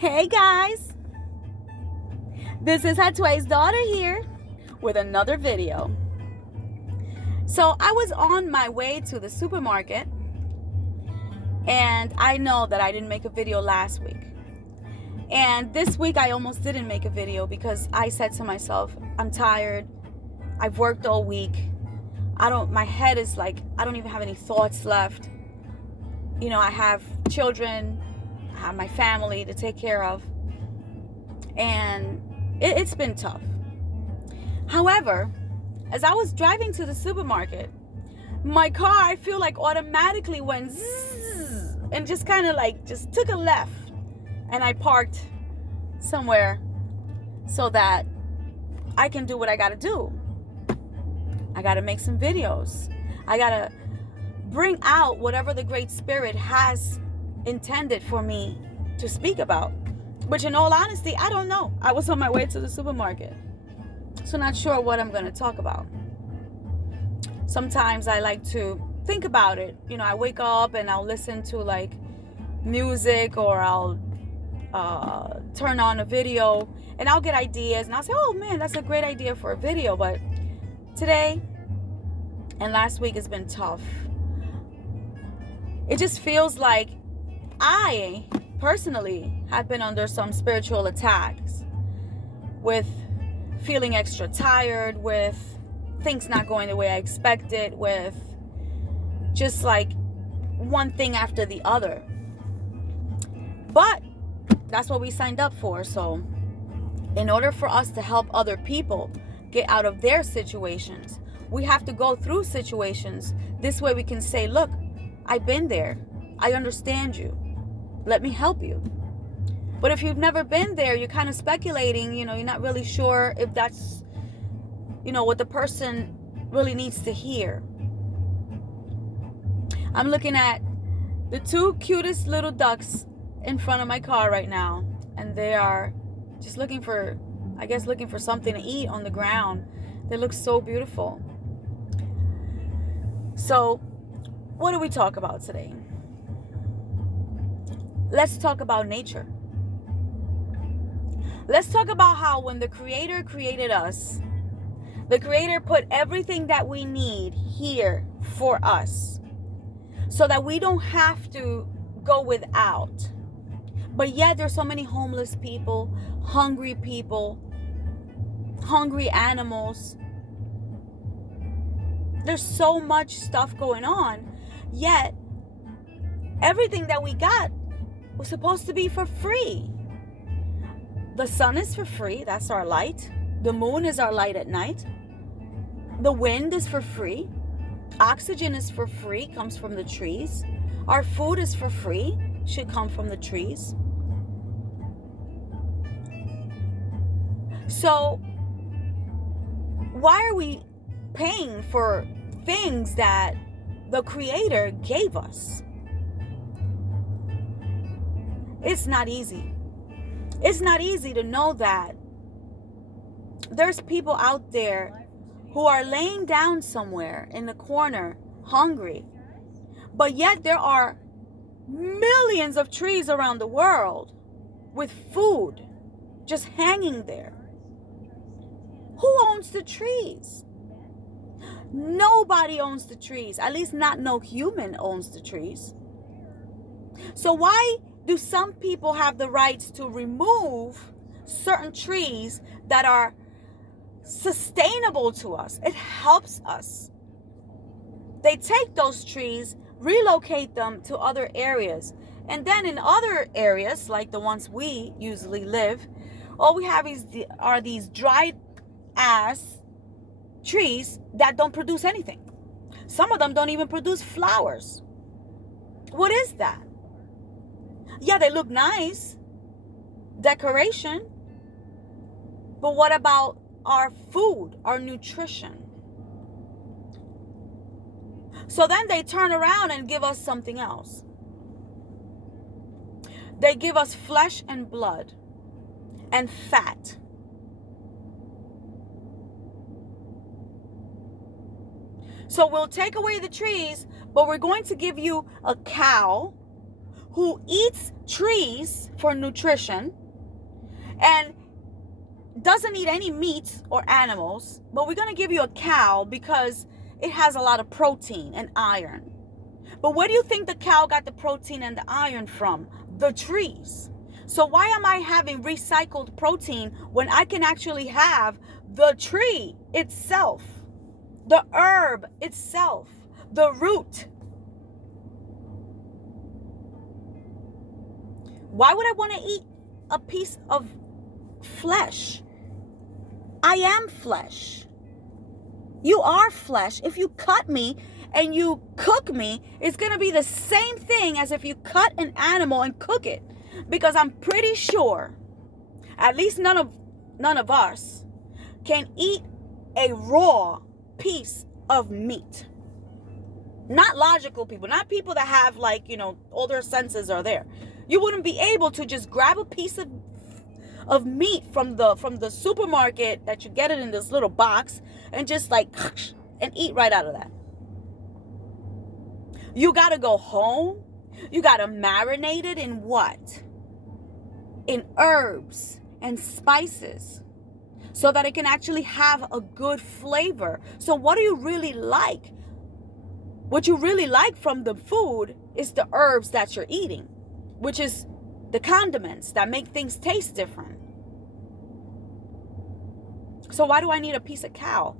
Hey guys, this is Hatway's daughter here with another video. So I was on my way to the supermarket and I know that I didn't make a video last week. And this week I almost didn't make a video because I said to myself, I'm tired. I've worked all week. My head is like, I don't even have any thoughts left. You know, I have children, I have my family to take care of. And it's been tough. However, as I was driving to the supermarket, my car, I feel like automatically went zzz, and just kind of like just took a left. And I parked somewhere so that I can do what I got to do. I got to make some videos. I got to bring out whatever the Great Spirit has intended for me to speak about. Which in all honesty, I don't know. I was on my way to the supermarket. So not sure what I'm going to talk about. Sometimes I like to think about it. You know, I wake up and I'll listen to like music, or I'll turn on a video and I'll get ideas and I'll say, oh man, that's a great idea for a video. But today and last week has been tough. It just feels like I personally have been under some spiritual attacks, with feeling extra tired, with things not going the way I expected, with just like one thing after the other. But that's what we signed up for. So in order for us to help other people get out of their situations, we have to go through situations. This way we can say, look, I've been there. I understand you. Let me help you. But if you've never been there, you're kind of speculating, you know, you're not really sure if that's, you know, what the person really needs to hear. I'm looking at the two cutest little ducks in front of my car right now, and they are just looking for something to eat on the ground. They look so beautiful. So, what do we talk about today? Let's talk about nature. Let's talk about how when the Creator created us, the Creator put everything that we need here for us so that we don't have to go without. But yet there's so many homeless people, hungry animals. There's so much stuff going on, yet everything that we got was supposed to be for free. The sun is for free, that's our light. The moon is our light at night. The wind is for free. Oxygen is for free, comes from the trees. Our food is for free, should come from the trees. So why are we paying for things that the Creator gave us? It's not easy. It's not easy to know that there's people out there who are laying down somewhere in the corner, hungry. But yet there are millions of trees around the world with food just hanging there. Who owns the trees? Nobody owns the trees. At least not no human owns the trees. So why do some people have the rights to remove certain trees that are sustainable to us? It helps us. They take those trees, relocate them to other areas. And then in other areas, like the ones we usually live, all we have are these dried ass trees that don't produce anything. Some of them don't even produce flowers. What is that? Yeah, they look nice, decoration, but what about our food, our nutrition? So then they turn around and give us something else. They give us flesh and blood and fat. So we'll take away the trees, but we're going to give you a cow who eats trees for nutrition and doesn't eat any meat or animals, but we're going to give you a cow because it has a lot of protein and iron. But where do you think the cow got the protein and the iron from? The trees. So why am I having recycled protein when I can actually have the tree itself, the herb itself, the root? Why would I want to eat a piece of flesh? I am flesh. You are flesh. If you cut me and you cook me, it's going to be the same thing as if you cut an animal and cook it. Because I'm pretty sure, at least none of us can eat a raw piece of meat. Not logical people, not people that have all their senses are there. You wouldn't be able to just grab a piece of meat from the supermarket that you get it in this little box and just and eat right out of that. You got to go home. You got to marinate it in what? In herbs and spices so that it can actually have a good flavor. So what do you really like? What you really like from the food is the herbs that you're eating, which is the condiments that make things taste different. So why do I need a piece of cow?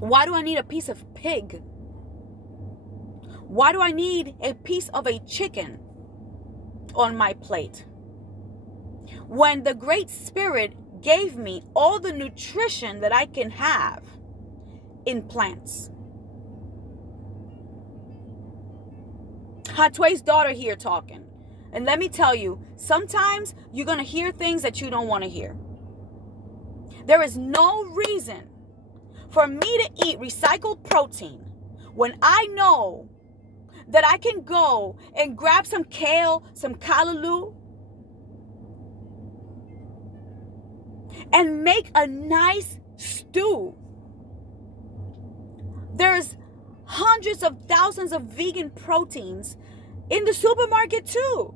Why do I need a piece of pig? Why do I need a piece of a chicken on my plate? When the Great Spirit gave me all the nutrition that I can have in plants. Hatway's daughter here talking. And let me tell you, sometimes you're going to hear things that you don't want to hear. There is no reason for me to eat recycled protein when I know that I can go and grab some kale, some callaloo, and make a nice stew. There's hundreds of thousands of vegan proteins in the supermarket too.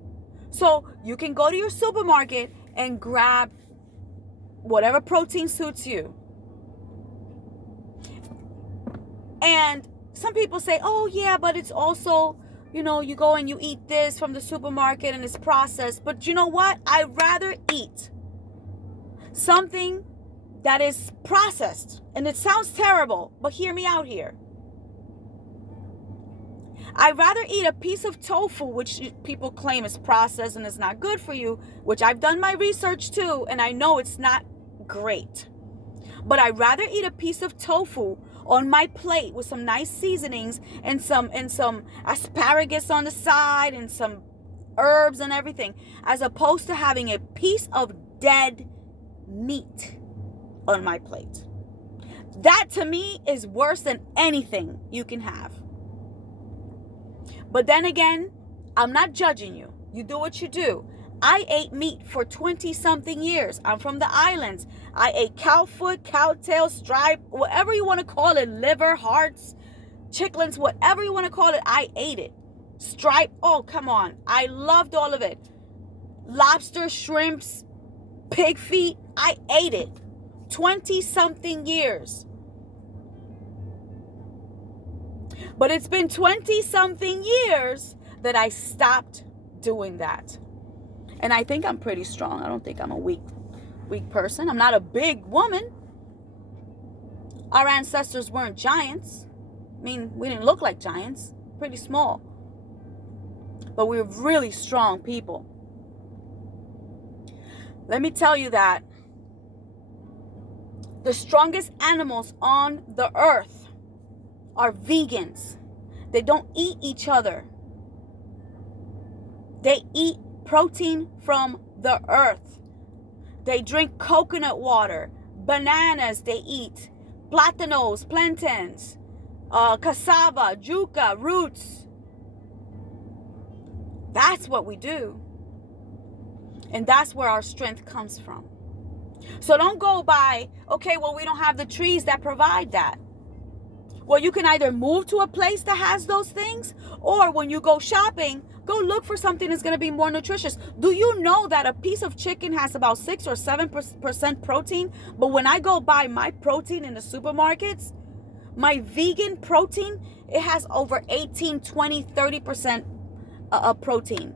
So you can go to your supermarket and grab whatever protein suits you. And some people say, oh yeah, but it's also, you go and you eat this from the supermarket and it's processed. But you know what? I'd rather eat something that is processed. And it sounds terrible, but hear me out here. I'd rather eat a piece of tofu, which people claim is processed and is not good for you, which I've done my research too, and I know it's not great. But I'd rather eat a piece of tofu on my plate with some nice seasonings and some asparagus on the side and some herbs and everything, as opposed to having a piece of dead meat on my plate. That to me is worse than anything you can have. But then again, I'm not judging you. You do what you do. I ate meat for 20-something years. I'm from the islands. I ate cow foot, cow tail, stripe, whatever you want to call it, liver, hearts, chicklets, whatever you want to call it, I ate it. Stripe, oh, come on. I loved all of it. Lobster, shrimps, pig feet, I ate it. 20-something years. But it's been 20-something years that I stopped doing that. And I think I'm pretty strong. I don't think I'm a weak person. I'm not a big woman. Our ancestors weren't giants. I mean, we didn't look like giants. Pretty small. But we're really strong people. Let me tell you that the strongest animals on the earth are vegans. They don't eat each other. They eat protein from the earth. They drink coconut water, bananas they eat, plátanos, plantains, cassava, yuca, roots. That's what we do. And that's where our strength comes from. So don't go by, okay, well, we don't have the trees that provide that. Well, you can either move to a place that has those things, or when you go shopping, Go look for something that's going to be more nutritious. Do you know that a piece of chicken has about 6 or 7% protein? But when I go buy my protein in the supermarkets, my vegan protein, it has over 18, 20, 30% protein.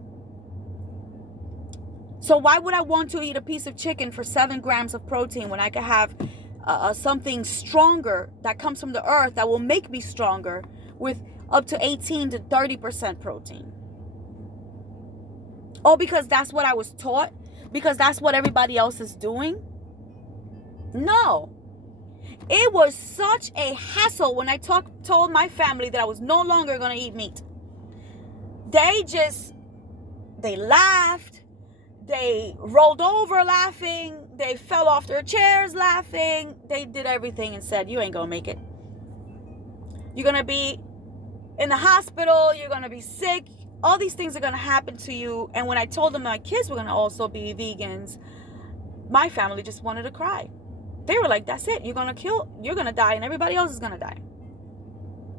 So why would I want to eat a piece of chicken for 7 grams of protein when I could have something stronger that comes from the earth that will make me stronger with up to 18 to 30% protein? Oh, because that's what I was taught? Because that's what everybody else is doing? No. It was such a hassle when I told my family that I was no longer going to eat meat. They laughed. They rolled over laughing. They fell off their chairs laughing. They did everything and said, you ain't going to make it. You're going to be in the hospital. You're going to be sick. All these things are going to happen to you. And when I told them my kids were going to also be vegans, my family just wanted to cry. They were like, that's it. You're going to die and everybody else is going to die.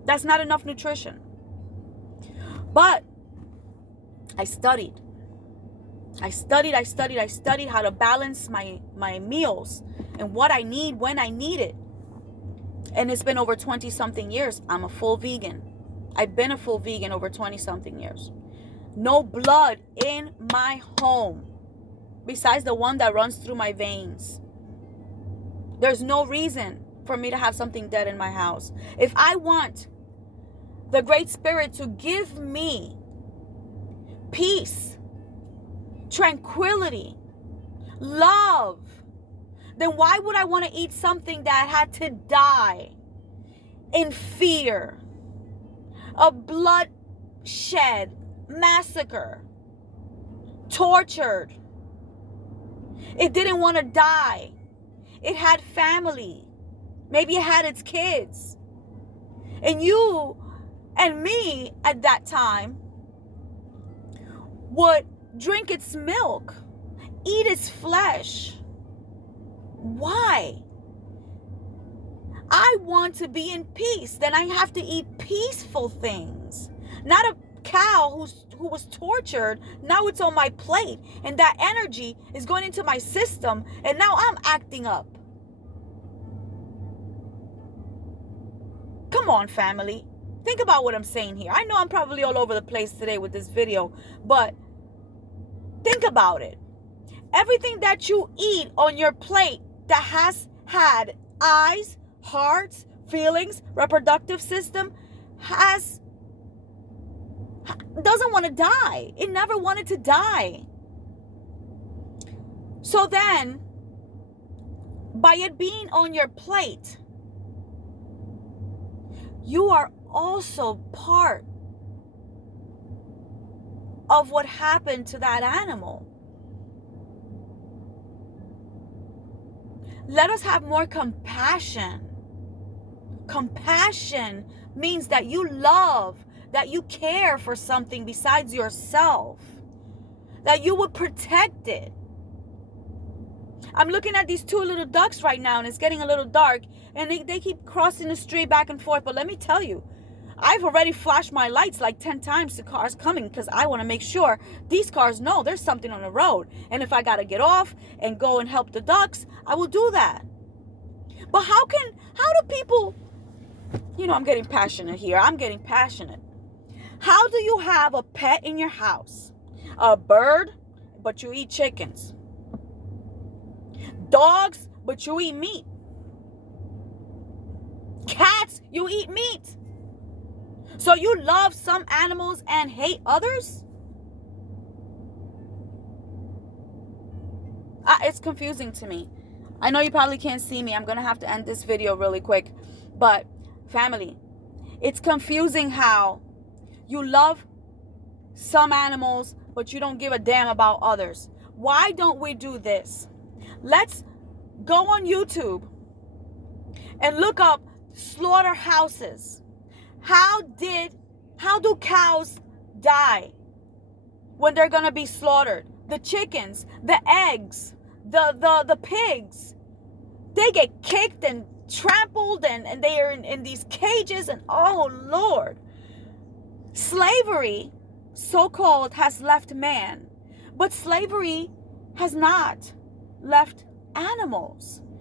That's not enough nutrition. But I studied how to balance my meals and what I need when I need it. And it's been over 20 something years. I'm a full vegan. I've been a full vegan over 20 something years. No blood in my home besides the one that runs through my veins. There's no reason for me to have something dead in my house. If I want the Great Spirit to give me peace, tranquility, love, then why would I want to eat something that had to die in fear, a bloodshed, massacre, tortured? It didn't want to die. It had family. Maybe it had its kids. And you and me at that time would drink its milk, eat its flesh. Why? I want to be in peace. Then I have to eat peaceful things. Not a cow who was tortured. Now it's on my plate. And that energy is going into my system. And now I'm acting up. Come on, family. Think about what I'm saying here. I know I'm probably all over the place today with this video. But think about it. Everything that you eat on your plate that has had eyes, hearts, feelings, reproductive system doesn't want to die. It never wanted to die. So then, by it being on your plate, you are also part of what happened to that animal. Let us have more compassion. Compassion means that you love, that you care for something besides yourself, that you would protect it. I'm looking at these 2 little ducks right now, and it's getting a little dark, and they keep crossing the street back and forth. But let me tell you, I've already flashed my lights like 10 times to cars coming because I want to make sure these cars know there's something on the road. And if I got to get off and go and help the ducks, I will do that. But how do people, I'm getting passionate here. I'm getting passionate. How do you have a pet in your house? A bird, but you eat chickens. Dogs, but you eat meat. Cats, you eat meat. So you love some animals and hate others? It's confusing to me. I know you probably can't see me. I'm going to have to end this video really quick. But family, it's confusing how you love some animals, but you don't give a damn about others. Why don't we do this? Let's go on YouTube and look up slaughterhouses. How do cows die when they're going to be slaughtered? The chickens, the eggs, the pigs, they get kicked and trampled and they are in these cages, and oh Lord. Slavery so-called has left man, but slavery has not left animals.